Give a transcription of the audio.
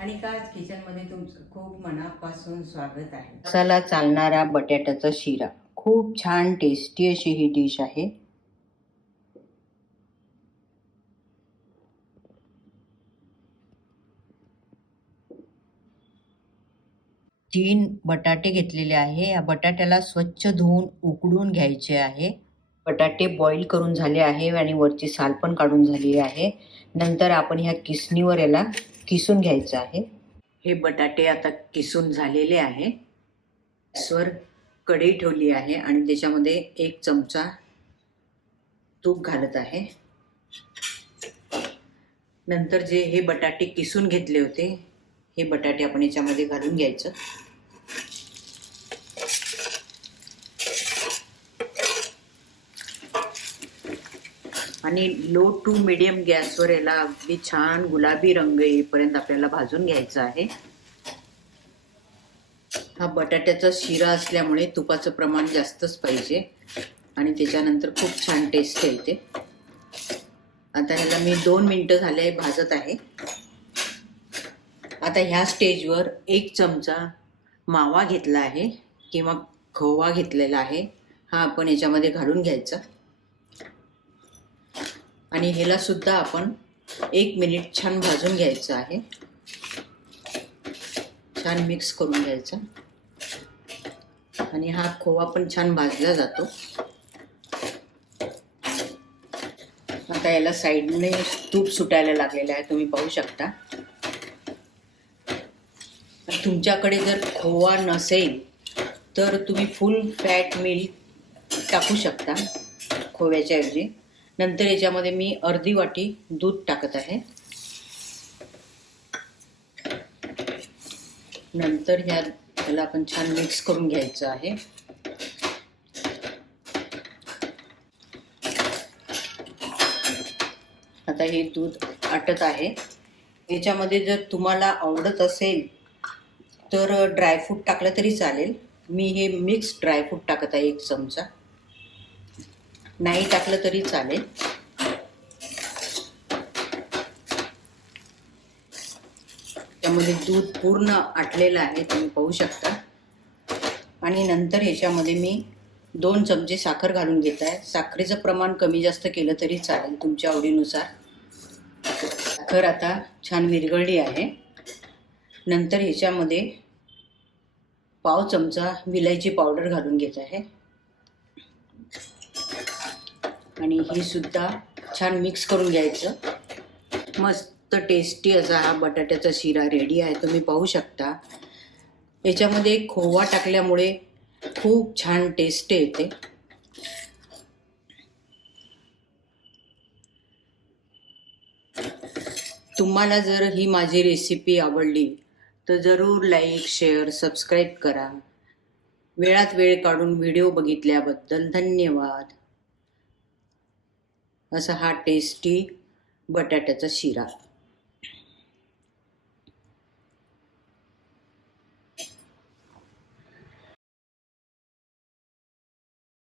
आणि किचनमध्ये तुमचं खूप मनापासून स्वागत आहे। मसाला चालणारा बटाट्याचा शिरा खूप छान टेस्टी अशी ही डिश आहे। 3 बटाटे घेतलेले आहे। या बटाट्याला स्वच्छ धुवून उकडून घ्यायचे आहे। बटाटे बॉईल करून झाले आहे आणि वरची साल पण काढून झाली आहे। नंतर आपण ह्या किसणीवर याला किसून घ्यायचं आहे। हे बटाटे आता किसून झालेले आहे। गॅसवर कढई ठेवली आहे आणि त्याच्यामध्ये 1 चमचा तूप घालत आहे। नंतर जे हे बटाटे किसून घेतले होते हे बटाटे आपण याच्यामध्ये घालून घ्यायचं। आणि लो टू मीडियम गॅसवर याला अगदी छान गुलाबी रंग येईपर्यंत आपल्याला भाजून घ्यायचं आहे। हा बटाट्याचा शिरा असल्यामुळे तुपाचं प्रमाण जास्तच पाहिजे आणि त्याच्यानंतर खूप छान टेस्ट येते। आता ह्याला मी 2 मिनिटं झाले भाजत आहे। आता ह्या स्टेजवर 1 चमचा मावा घेतला आहे किंवा खोवा घेतलेला आहे, हा आपण याच्यामध्ये घालून घ्यायचा आणि ह्याला सुद्धा आपण 1 मिनिट छान भाजून घ्यायचं आहे। छान मिक्स करून घ्यायचा आणि हा खोवा पण छान भाजला जातो। आता याला साईडने तूप सुटायला लागलेलं आहे, तुम्ही पाहू शकता। तुमच्याकडे जर खोवा नसेल तर तुम्ही फुल फॅट मिल्क टाकू शकता खोव्याच्या ऐवजी। नंतर याच्यामध्ये मी अर्धी वाटी दूध टाकत आहे। नंतर ह्याला आपण छान मिक्स करून घ्यायचं आहे। आता हे दूध आटत आहे। याच्यामध्ये जर तुम्हाला आवडत असेल तर ड्रायफ्रूट टाकलं तरी चालेल। मी हे मिक्स ड्रायफ्रूट टाकत आहे 1 चमचा, नाही टाकलं तरी चालेल। त्यामध्ये दूध पूर्ण आटलेलं आहे, तुम्ही पाहू शकता। आणि नंतर ह्याच्यामध्ये मी 2 चमचे साखर घालून घेत आहे। साखरेचं प्रमाण कमी जास्त केलं तरी चालेल तुमच्या आवडीनुसार। साखर आता छान विरघळली आहे। नंतर ह्याच्यामध्ये पाव चमचा विलायची पावडर घालून घेत आहे आणि ही सुद्धा छान मिक्स करून घ्यायचं। मस्त टेस्टी असा हा बटाट्याचा शिरा रेडी आहे, तुम्ही पाहू शकता। याच्यामध्ये खोवा टाकल्यामुळे खूप छान टेस्ट येते। तुम्हाला जर ही माझी रेसिपी आवडली तर जरूर लाईक, शेअर, सबस्क्राईब करा। वेळात वेळ काढून व्हिडिओ बघितल्याबद्दल धन्यवाद। असा हा टेस्टी बटाट्याचा शिरा।